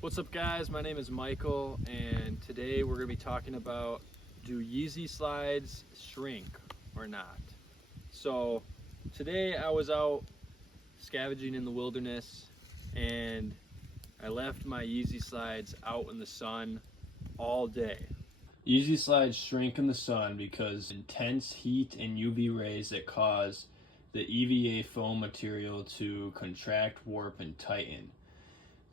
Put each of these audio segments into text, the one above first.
What's up guys, my name is Michael and today we're going to be talking about, do Yeezy slides shrink or not? So today I was out scavenging in the wilderness and I left my Yeezy slides out in the sun all day. Yeezy slides shrink in the sun because intense heat and UV rays that cause the EVA foam material to contract, warp, and tighten.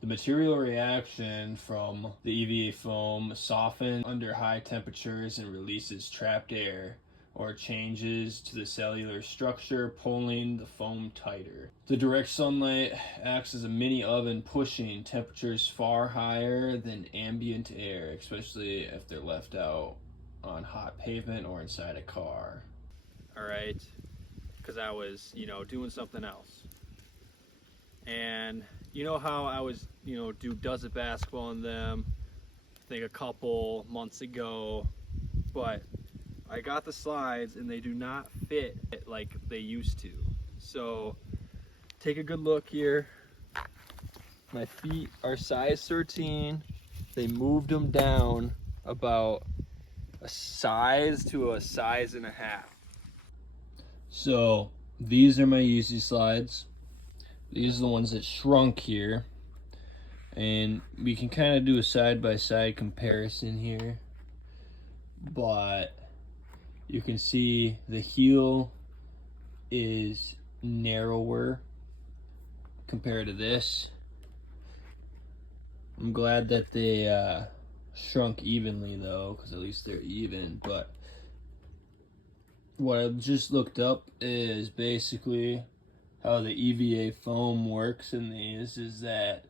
The material reaction from the EVA foam softens under high temperatures and releases trapped air, or changes to the cellular structure, pulling the foam tighter. The direct sunlight acts as a mini oven, pushing temperatures far higher than ambient air, especially if they're left out on hot pavement or inside a car. Alright, because I was, doing something else. And you know how I was, do Does It basketball in them, I think a couple months ago, but I got the slides and they do not fit like they used to. So take a good look here. My feet are size 13. They moved them down about a size to a size and a half. So these are my Yeezy slides. These are the ones that shrunk here. And we can kind of do a side-by-side comparison here. But you can see the heel is narrower compared to this. I'm glad that they shrunk evenly though, because at least they're even. But what I just looked up is basically how the EVA foam works in these is that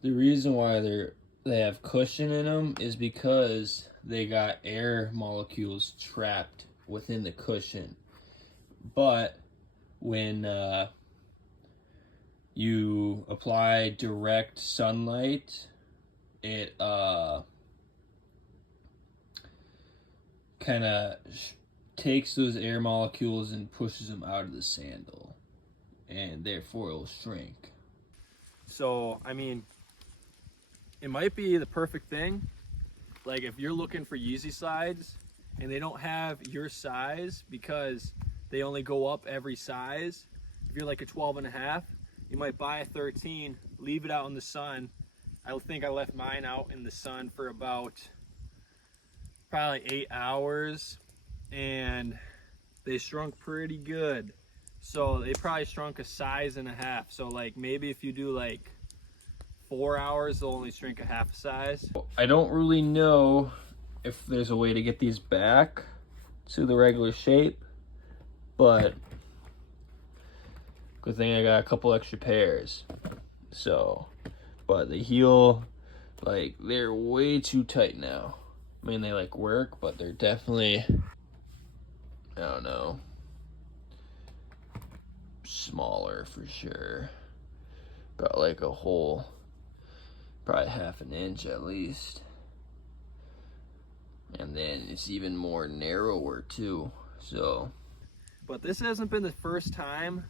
the reason why they have cushion in them is because they got air molecules trapped within the cushion. But when you apply direct sunlight, it kind of takes those air molecules and pushes them out of the sandal, and therefore it'll shrink. So, it might be the perfect thing. Like if you're looking for Yeezy slides and they don't have your size because they only go up every size. If you're like a 12 and a half, you might buy a 13, leave it out in the sun. I think I left mine out in the sun for about probably 8 hours and they shrunk pretty good. So they probably shrunk a size and a half. So like maybe if you do like 4 hours, they'll only shrink a half a size. I don't really know if there's a way to get these back to the regular shape, but good thing I got a couple extra pairs. So, but the heel, like, they're way too tight now. I mean, they like work, but they're definitely, I don't know, smaller for sure. Got like a whole, probably half an inch at least. And then it's even more narrower too. So, but this hasn't been the first time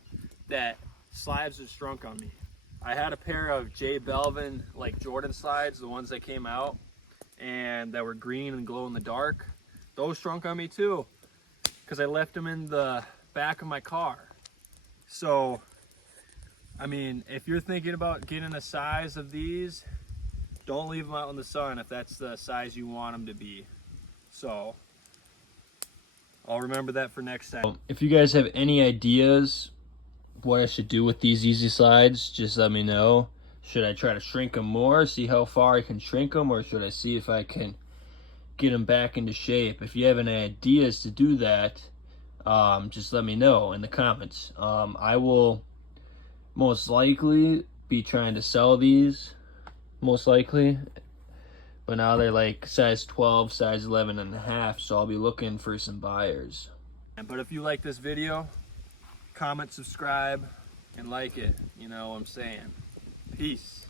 that slides have shrunk on me. I had a pair of J Belvin like Jordan slides, the ones that came out and that were green and glow in the dark. Those shrunk on me too because I left them in the back of my car. So if you're thinking about getting a size of these, don't leave them out in the sun if that's the size you want them to be. So I'll remember that for next time. if you guys have any ideas what I should do with these Yeezy slides, just let me know. Should I try to shrink them more, see how far I can shrink them, or should I see if I can get them back into shape? If you have any ideas to do that, just let me know in the comments. I will most likely be trying to sell these, most likely. But now they're like size 12, size 11 and a half, so I'll be looking for some buyers. But if you like this video, comment, subscribe, and like it. You know what I'm saying. Peace.